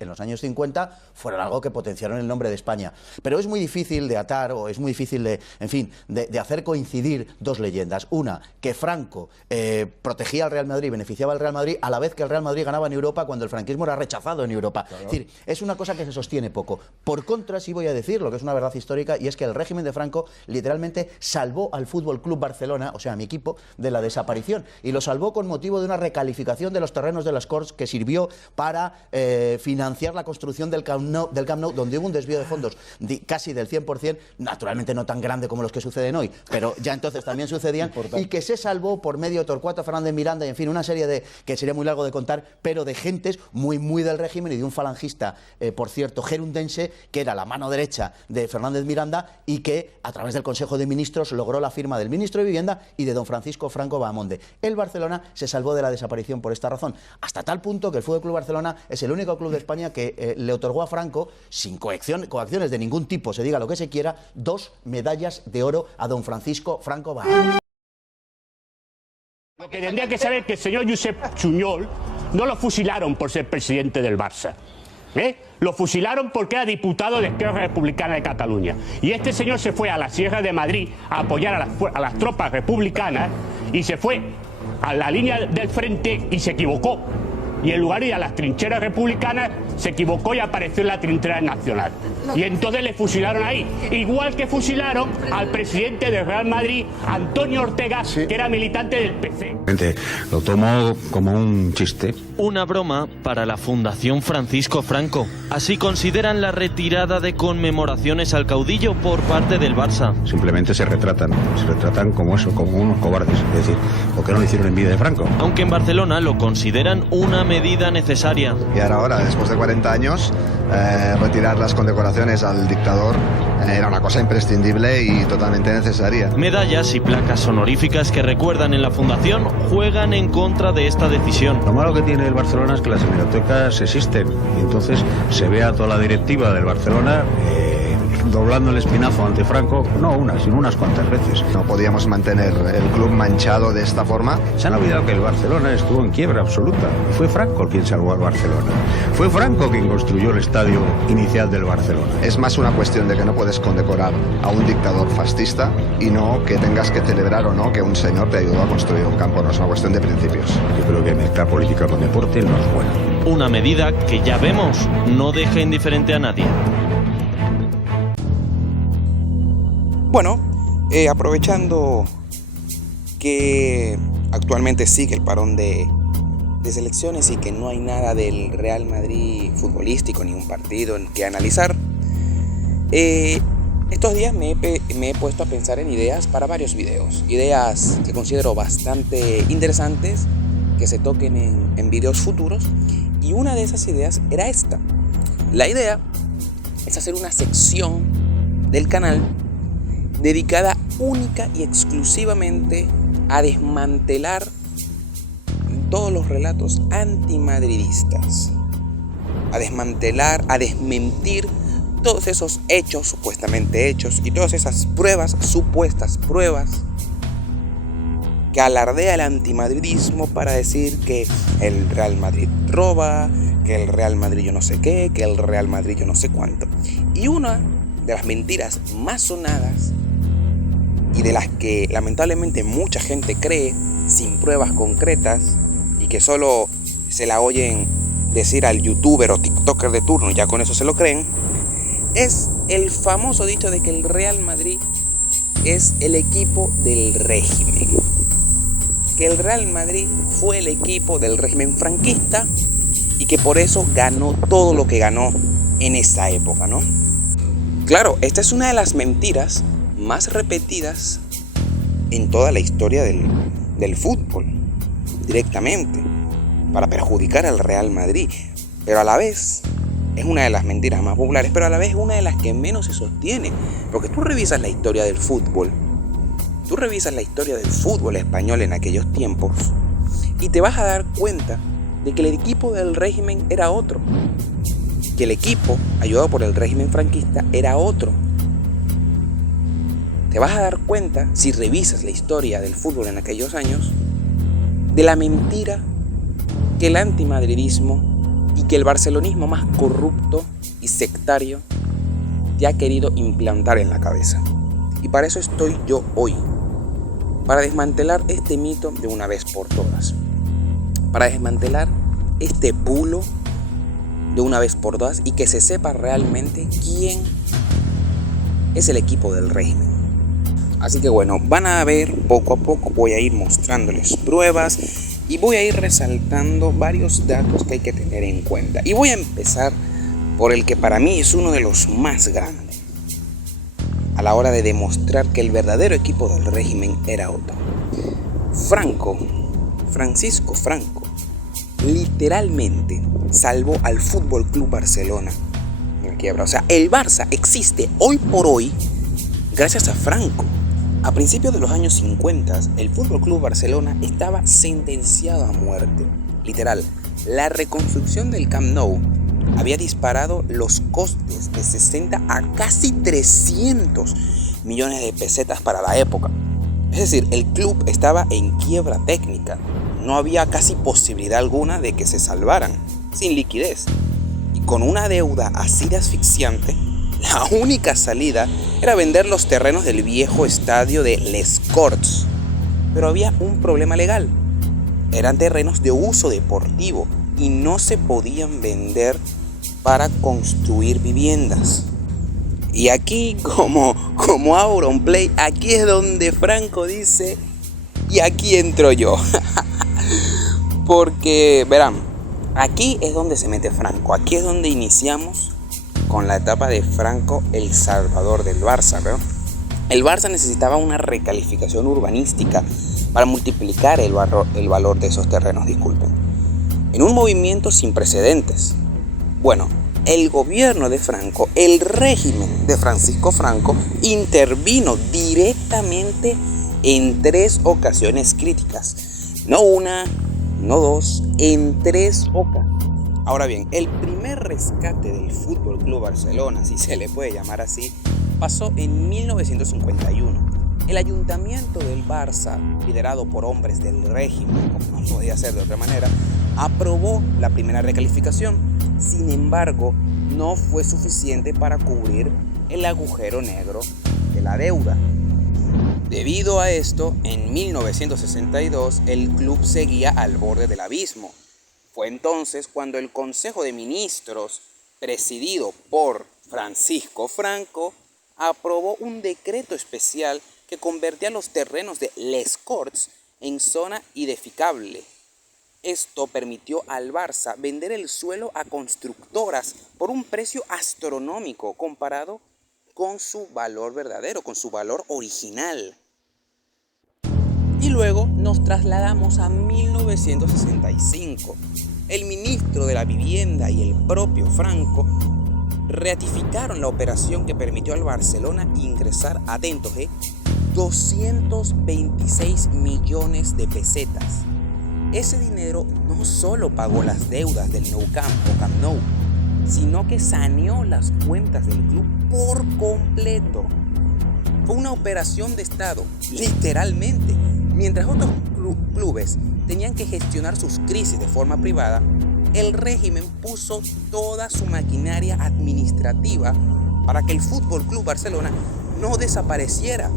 en los años 50 fueron algo que potenciaron el nombre de España. Pero es muy difícil de atar, o es muy difícil de, en fin, de hacer coincidir dos leyendas. Una, que Franco protegía al Real Madrid, beneficiaba al Real Madrid, a la vez que el Real Madrid ganaba en Europa cuando el franquismo era rechazado en Europa. Claro. Es decir, es una cosa que se sostiene poco. Por contra, sí voy a decir lo que es una verdad histórica, y es que el régimen de Franco literalmente salvó al Fútbol Club Barcelona, o sea, a mi equipo, de la desaparición. Y lo salvó con motivo de una recalificación de los terrenos de las Corts que sirvió para financiar la construcción del Camp Nou, donde hubo un desvío de fondos casi del 100%, naturalmente no tan grande como los que suceden hoy, pero ya entonces también sucedían, y que se salvó por medio de Torcuato Fernández Miranda y, en fin, una serie de, que sería muy largo de contar, pero de gentes muy del régimen, y de un falangista, por cierto, gerundense, que era la mano derecha de Fernández Miranda, y que a través del Consejo de Ministros logró la firma del ministro de Vivienda y de don Francisco Franco Bahamonde. El Barcelona se salvó de la desaparición por esta razón, hasta tal punto que el Fútbol Club Barcelona es el único club de España que le otorgó a Franco, sin coacciones de ningún tipo, se diga lo que se quiera, 2 medallas de oro a don Francisco Franco Bahamonde. Lo que tendría que saber es que el señor Josep Sunyol no lo fusilaron por ser presidente del Barça. Lo fusilaron porque era diputado de Esquerra Republicana de Cataluña. Y este señor se fue a la Sierra de Madrid a apoyar a las tropas republicanas, y se fue a la línea del frente y se equivocó. Y en lugar de ir a las trincheras republicanas, se equivocó y apareció en la trinchera nacional. Y entonces le fusilaron ahí. Igual que fusilaron al presidente del Real Madrid, Antonio Ortega, que era militante del PC. Lo tomo como un chiste. Una broma para la Fundación Francisco Franco. Así consideran la retirada de conmemoraciones al caudillo por parte del Barça. Simplemente se retratan como eso, como unos cobardes. Es decir, ¿por qué no lo hicieron en vida de Franco? Aunque en Barcelona lo consideran una medida necesaria. Y ahora, después de 40 años, retirar las condecoraciones al dictador era una cosa imprescindible y totalmente necesaria. Medallas y placas honoríficas que recuerdan en la Fundación juegan en contra de esta decisión. Lo malo que tiene el Barcelona es que las hemerotecas existen, y entonces se ve a toda la directiva del Barcelona doblando el espinazo ante Franco, no una, sino unas cuantas veces. No podíamos mantener el club manchado de esta forma. Se han olvidado que el Barcelona estuvo en quiebra absoluta. Fue Franco quien salvó al Barcelona. Fue Franco quien construyó el estadio inicial del Barcelona. Es más una cuestión de que no puedes condecorar a un dictador fascista, y no que tengas que celebrar o no que un señor te ayudó a construir un campo. No es una cuestión de principios. Yo creo que mezclar política con deporte no es bueno. Una medida que, ya vemos, no deja indiferente a nadie. Bueno, aprovechando que actualmente sigue el parón de selecciones y que no hay nada del Real Madrid futbolístico ni un partido en que analizar, estos días me he puesto a pensar en ideas para varios videos. Ideas que considero bastante interesantes que se toquen en videos futuros, y una de esas ideas era esta. La idea es hacer una sección del canal dedicada única y exclusivamente a desmantelar todos los relatos antimadridistas, a desmantelar, a desmentir todos esos hechos, supuestamente hechos, y todas esas pruebas, supuestas pruebas, que alardea el antimadridismo para decir que el Real Madrid roba, que el Real Madrid yo no sé qué, que el Real Madrid yo no sé cuánto. Y una de las mentiras más sonadas, y de las que lamentablemente mucha gente cree sin pruebas concretas, y que solo se la oyen decir al youtuber o tiktoker de turno y ya con eso se lo creen, es el famoso dicho de que el Real Madrid es el equipo del régimen, que el Real Madrid fue el equipo del régimen franquista y que por eso ganó todo lo que ganó en esa época, ¿no? Claro, esta es una de las mentiras más repetidas en toda la historia del fútbol, directamente, para perjudicar al Real Madrid. Pero a la vez es una de las mentiras más populares, pero a la vez es una de las que menos se sostiene. Porque tú revisas la historia del fútbol, español en aquellos tiempos, y te vas a dar cuenta de que el equipo del régimen era otro, que el equipo ayudado por el régimen franquista era otro. Te vas a dar cuenta, si revisas la historia del fútbol en aquellos años, de la mentira que el antimadridismo y que el barcelonismo más corrupto y sectario te ha querido implantar en la cabeza. Y para eso estoy yo hoy, para desmantelar este mito de una vez por todas, para desmantelar este bulo de una vez por todas y que se sepa realmente quién es el equipo del régimen. Así que bueno, van a ver poco a poco, voy a ir mostrándoles pruebas y voy a ir resaltando varios datos que hay que tener en cuenta. Y voy a empezar por el que para mí es uno de los más grandes, a la hora de demostrar que el verdadero equipo del régimen era otro. Francisco Franco, literalmente salvó al Fútbol Club Barcelona de la quiebra. O sea, el Barça existe hoy por hoy gracias a Franco. A principios de los años 50, el Fútbol Club Barcelona estaba sentenciado a muerte. Literal, la reconstrucción del Camp Nou había disparado los costes de 60 a casi 300 millones de pesetas para la época. Es decir, el club estaba en quiebra técnica. No había casi posibilidad alguna de que se salvaran, sin liquidez. Y con una deuda así de asfixiante, la única salida era vender los terrenos del viejo estadio de Les Corts. Pero había un problema legal. Eran terrenos de uso deportivo y no se podían vender para construir viviendas. Y aquí, como Auronplay, aquí es donde Franco dice, y aquí entro yo. Porque, verán, aquí es donde se mete Franco, aquí es donde iniciamos con la etapa de Franco, el salvador del Barça, ¿no? El Barça necesitaba una recalificación urbanística para multiplicar el valor de esos terrenos, disculpen. En un movimiento sin precedentes. Bueno, el gobierno de Franco, el régimen de Francisco Franco, intervino directamente en 3 ocasiones críticas. No una, no 2, en 3 ocasiones. Ahora bien, el primer rescate del Fútbol Club Barcelona, si se le puede llamar así, pasó en 1951. El ayuntamiento del Barça, liderado por hombres del régimen, como no podía ser de otra manera, aprobó la primera recalificación. Sin embargo, no fue suficiente para cubrir el agujero negro de la deuda. Debido a esto, en 1962 el club seguía al borde del abismo. Fue entonces cuando el Consejo de Ministros, presidido por Francisco Franco, aprobó un decreto especial que convertía los terrenos de Les Corts en zona edificable. Esto permitió al Barça vender el suelo a constructoras por un precio astronómico comparado con su valor verdadero, con su valor original. Y luego nos trasladamos a 1965. El ministro de la Vivienda y el propio Franco ratificaron la operación que permitió al Barcelona ingresar, atentos, 226 millones de pesetas. Ese dinero no solo pagó las deudas del Nou Camp o Camp Nou, sino que saneó las cuentas del club por completo. Fue una operación de Estado, literalmente. Mientras otros clubes tenían que gestionar sus crisis de forma privada, el régimen puso toda su maquinaria administrativa para que el Fútbol Club Barcelona no desapareciera.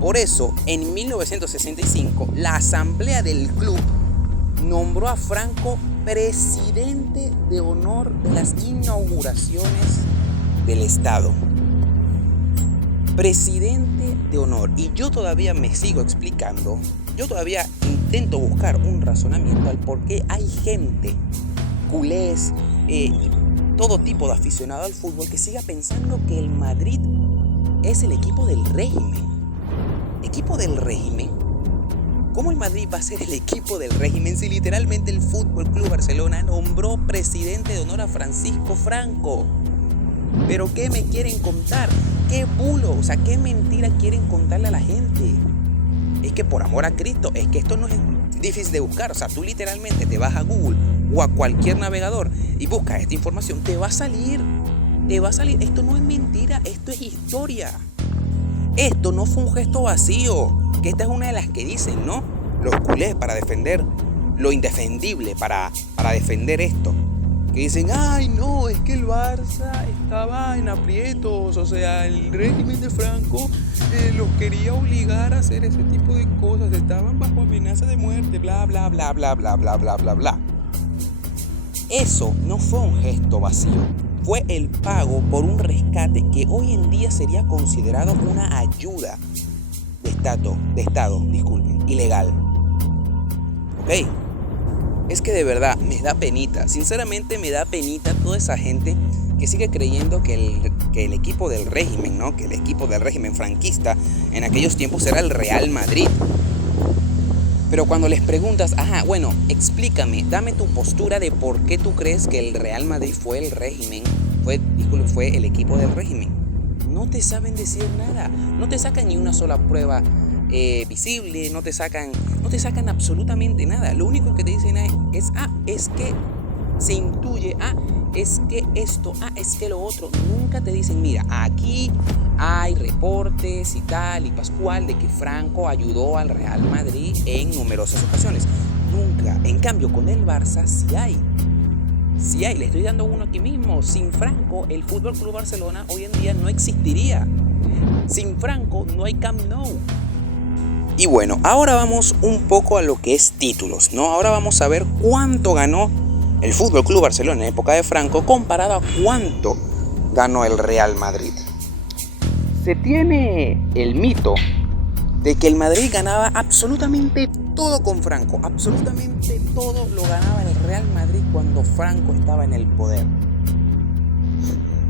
Por eso, en 1965, la asamblea del club nombró a Franco presidente de honor de las inauguraciones del Estado. Presidente de honor. Y yo todavía me sigo explicando, yo todavía intento buscar un razonamiento al por qué hay gente, culés y todo tipo de aficionado al fútbol que siga pensando que el Madrid es el equipo del régimen. ¿Equipo del régimen? ¿Cómo el Madrid va a ser el equipo del régimen si literalmente el Fútbol Club Barcelona nombró presidente de honor a Francisco Franco? ¿Pero qué me quieren contar? ¿Qué bulo? O sea, ¿qué mentira quieren contarle a la gente? Es que por amor a Cristo, es que esto no es difícil de buscar. O sea, tú literalmente te vas a Google o a cualquier navegador y buscas esta información, te va a salir. Esto no es mentira, esto es historia. Esto no fue un gesto vacío, que esta es una de las que dicen, ¿no? Los culés para defender lo indefendible, para defender esto. que dicen, ay no, es que el Barça estaba en aprietos, o sea, el régimen de Franco los quería obligar a hacer ese tipo de cosas, estaban bajo amenaza de muerte, bla, bla, bla, bla, bla, bla, bla, bla, bla. Eso no fue un gesto vacío, fue el pago por un rescate que hoy en día sería considerado una ayuda de Estado, ilegal. ¿Ok? Es que de verdad me da penita, sinceramente me da penita toda esa gente que sigue creyendo que el equipo del régimen, ¿no? Que el equipo del régimen franquista en aquellos tiempos era el Real Madrid. Pero cuando les preguntas, bueno, explícame, dame tu postura de por qué tú crees que el Real Madrid fue el el equipo del régimen. No te saben decir nada, no te sacan ni una sola prueba visible, no te sacan absolutamente nada. Lo único que te dicen es que se intuye, es que esto, es que lo otro. Nunca te dicen, mira, aquí hay reportes y tal y pascual de que Franco ayudó al Real Madrid en numerosas ocasiones. Nunca. En cambio, con el Barça sí hay. Sí hay, le estoy dando uno aquí mismo. Sin Franco, el Fútbol Club Barcelona hoy en día no existiría. Sin Franco no hay Camp Nou. Y bueno, ahora vamos un poco a lo que es títulos, ¿no? Ahora vamos a ver cuánto ganó el Fútbol Club Barcelona en época de Franco comparado a cuánto ganó el Real Madrid. Se tiene el mito de que el Madrid ganaba absolutamente todo con Franco. Absolutamente todo lo ganaba el Real Madrid cuando Franco estaba en el poder.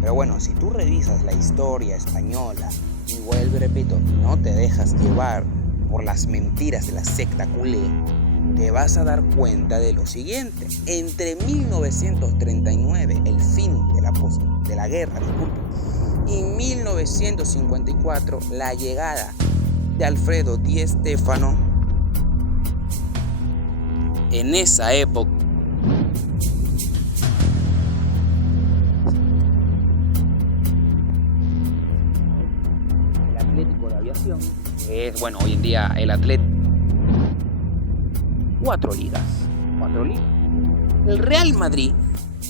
Pero bueno, si tú revisas la historia española y vuelvo y repito, no te dejas llevar por las mentiras de la secta culé, te vas a dar cuenta de lo siguiente. Entre 1939, el fin de la guerra, y 1954, la llegada de Alfredo Di Stéfano, en esa época el Atlético de Aviación, que es, bueno, hoy en día el Atlético, 4 ligas. El Real Madrid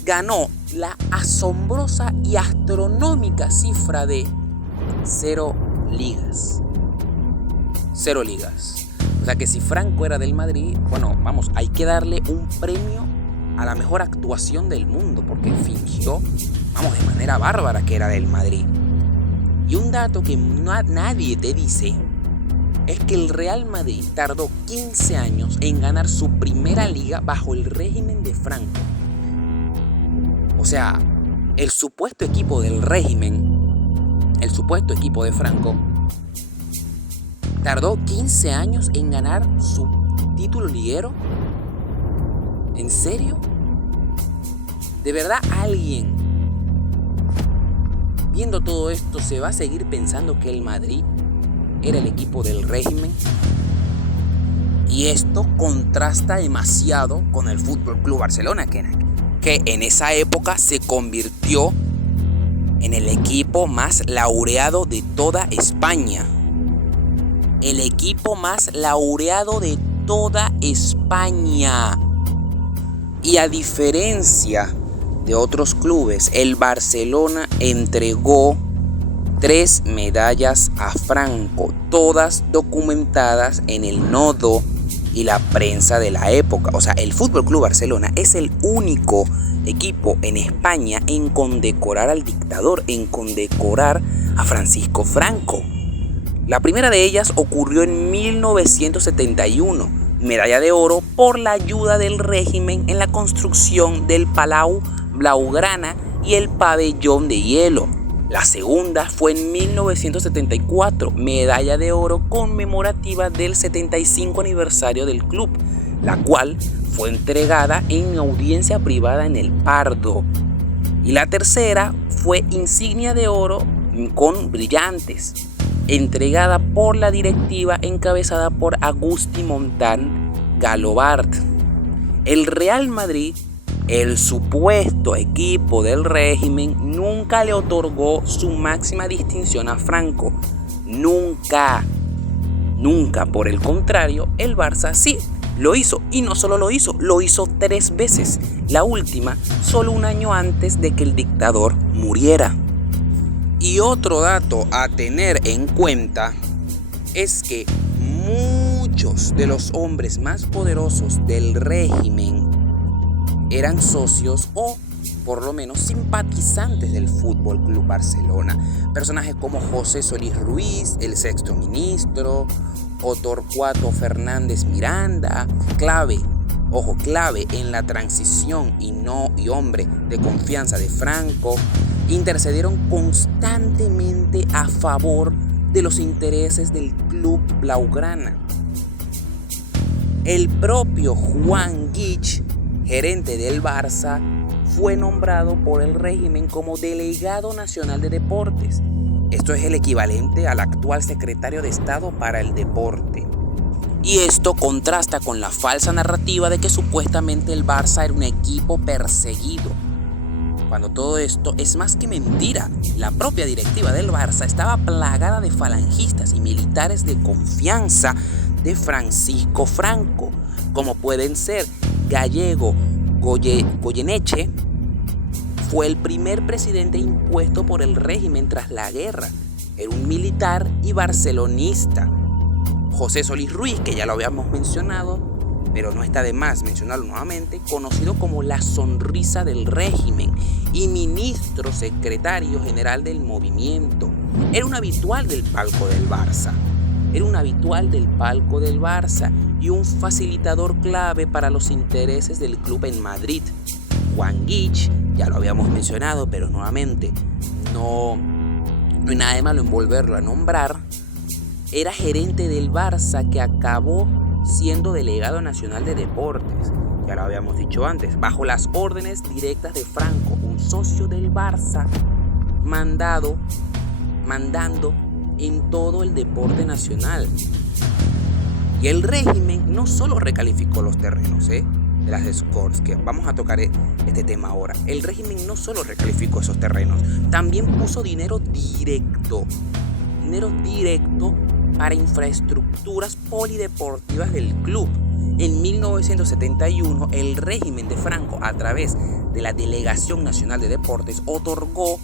ganó la asombrosa y astronómica cifra de 0 ligas. 0 ligas. O sea que si Franco era del Madrid, bueno, vamos, hay que darle un premio a la mejor actuación del mundo, porque fingió, vamos, de manera bárbara que era del Madrid. Y un dato que nadie te dice es que el Real Madrid tardó 15 años en ganar su primera liga bajo el régimen de Franco. O sea, el supuesto equipo del régimen, el supuesto equipo de Franco, tardó 15 años en ganar su título liguero. ¿En serio? ¿De verdad alguien, viendo todo esto, se va a seguir pensando que el Madrid era el equipo del régimen? Y esto contrasta demasiado con el Fútbol Club Barcelona, que en esa época se convirtió en el equipo más laureado de toda España. El equipo más laureado de toda España. Y a diferencia de otros clubes, el Barcelona entregó 3 medallas a Franco, todas documentadas en el nodo y la prensa de la época. O sea, el Fútbol Club Barcelona es el único equipo en España en condecorar al dictador, en condecorar a Francisco Franco. La primera de ellas ocurrió en 1971, medalla de oro por la ayuda del régimen en la construcción del Palau Blaugrana y el pabellón de hielo. La segunda fue en 1974, medalla de oro conmemorativa del 75 aniversario del club, la cual fue entregada en audiencia privada en el Pardo. Y la tercera fue insignia de oro con brillantes, entregada por la directiva encabezada por Agustí Montan Galobart. El Real Madrid, el supuesto equipo del régimen, nunca le otorgó su máxima distinción a Franco. Nunca. Por el contrario, el Barça sí. lo hizo, y no solo lo hizo 3 veces, la última solo un año antes de que el dictador muriera. Y otro dato a tener en cuenta es que muchos de los hombres más poderosos del régimen eran socios o por lo menos simpatizantes del Fútbol Club Barcelona. Personajes como José Solís Ruiz, el sexto ministro, o Torcuato Fernández Miranda, clave en la transición y hombre de confianza de Franco, intercedieron constantemente a favor de los intereses del club blaugrana. El propio Juan Guich, gerente del Barça, fue nombrado por el régimen como delegado nacional de deportes. Esto es el equivalente al actual secretario de Estado para el deporte. Y esto contrasta con la falsa narrativa de que supuestamente el Barça era un equipo perseguido, cuando todo esto es más que mentira. La propia directiva del Barça estaba plagada de falangistas y militares de confianza de Francisco Franco, como pueden ser Gallego Goyeneche. Fue el primer presidente impuesto por el régimen tras la guerra. Era un militar y barcelonista. José Solís Ruiz, que ya lo habíamos mencionado, pero no está de más mencionarlo nuevamente, conocido como la sonrisa del régimen y ministro secretario general del movimiento. Era un habitual del palco del Barça. Y un facilitador clave para los intereses del club en Madrid. Juan Guich, ya lo habíamos mencionado, pero nuevamente no hay nada de malo en volverlo a nombrar. Era gerente del Barça, que acabó siendo delegado nacional de deportes, ya lo habíamos dicho antes, bajo las órdenes directas de Franco, un socio del Barça mandando en todo el deporte nacional. Y el régimen no solo recalificó los terrenos de las Corts, que vamos a tocar este tema ahora. El régimen no solo recalificó esos terrenos, también puso dinero directo para infraestructuras polideportivas del club. En 1971, el régimen de Franco, a través de la Delegación Nacional de Deportes, otorgó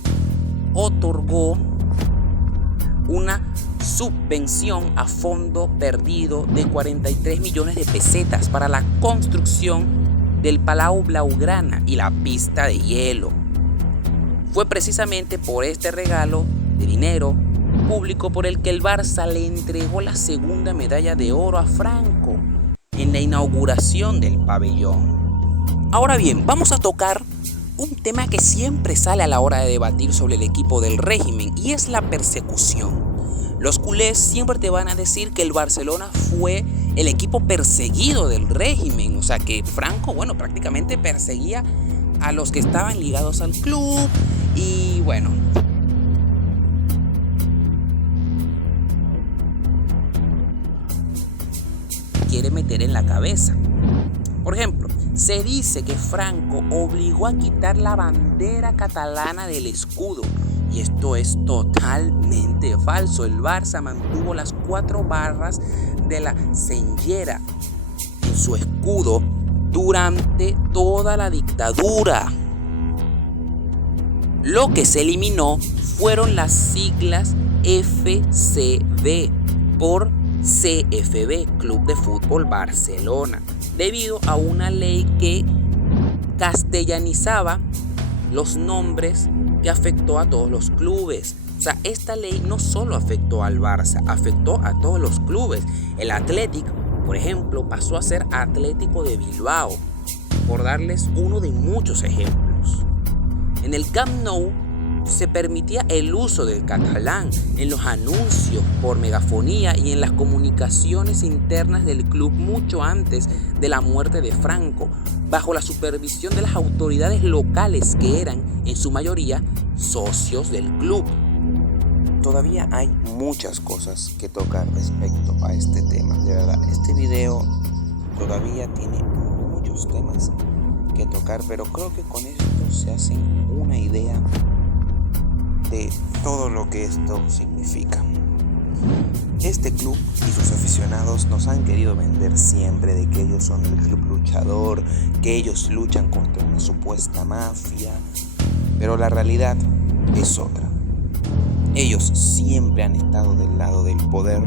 una subvención a fondo perdido de 43 millones de pesetas para la construcción del Palau Blaugrana y la pista de hielo. Fue precisamente por este regalo de dinero público por el que el Barça le entregó la segunda medalla de oro a Franco en la inauguración del pabellón. Ahora bien, vamos a tocar un tema que siempre sale a la hora de debatir sobre el equipo del régimen, y es la persecución. Los culés siempre te van a decir que el Barcelona fue el equipo perseguido del régimen, o sea que Franco, prácticamente perseguía a los que estaban ligados al club y quiere meter en la cabeza. Por ejemplo, se dice que Franco obligó a quitar la bandera catalana del escudo. Y esto es totalmente falso. El Barça mantuvo las 4 barras de la señera en su escudo durante toda la dictadura. Lo que se eliminó fueron las siglas FCB por CFB, Club de Fútbol Barcelona, debido a una ley que castellanizaba los nombres que afectó a todos los clubes. O sea, esta ley no solo afectó al Barça, afectó a todos los clubes. El Athletic, por ejemplo, pasó a ser Atlético de Bilbao, por darles uno de muchos ejemplos. En el Camp Nou se permitía el uso del catalán en los anuncios por megafonía y en las comunicaciones internas del club mucho antes de la muerte de Franco, bajo la supervisión de las autoridades locales que eran, en su mayoría, socios del club. Todavía hay muchas cosas que tocar respecto a este tema. De verdad, este video todavía tiene muchos temas que tocar, pero creo que con esto se hacen una idea de todo lo que esto significa. Este club y sus aficionados nos han querido vender siempre de que ellos son el club luchador, que ellos luchan contra una supuesta mafia, pero la realidad es otra. Ellos siempre han estado del lado del poder,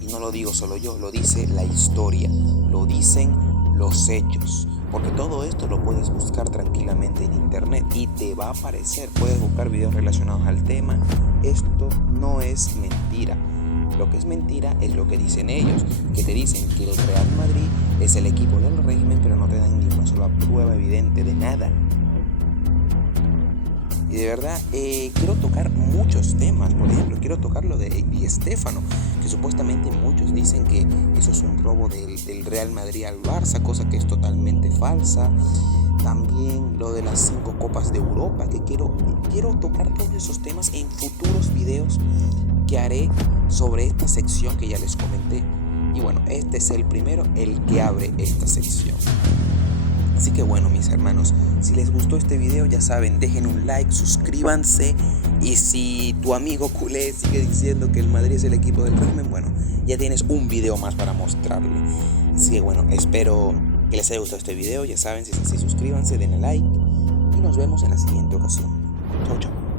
y no lo digo solo yo, lo dice la historia, lo dicen los hechos, porque todo esto lo puedes buscar tranquilamente en internet y te va a aparecer, puedes buscar videos relacionados al tema. Esto no es mentira. Lo que es mentira es lo que dicen ellos, que te dicen que el Real Madrid es el equipo del régimen, pero no te dan ni una sola prueba evidente de nada. Y de verdad, quiero tocar muchos temas. Por ejemplo, quiero tocar lo de Di Stéfano, que supuestamente muchos dicen que eso es un robo del Real Madrid al Barça, cosa que es totalmente falsa. También lo de las 5 copas de Europa, que quiero tocar todos esos temas en futuros videos que haré sobre esta sección que ya les comenté. Y bueno, este es el primero, el que abre esta sección. Así que bueno, mis hermanos, si les gustó este video, ya saben, dejen un like, suscríbanse. Y si tu amigo culé sigue diciendo que el Madrid es el equipo del régimen, bueno, ya tienes un video más para mostrarle. Así que bueno, espero que les haya gustado este video. Ya saben, si es así, suscríbanse, denle like y nos vemos en la siguiente ocasión. Chau, chau.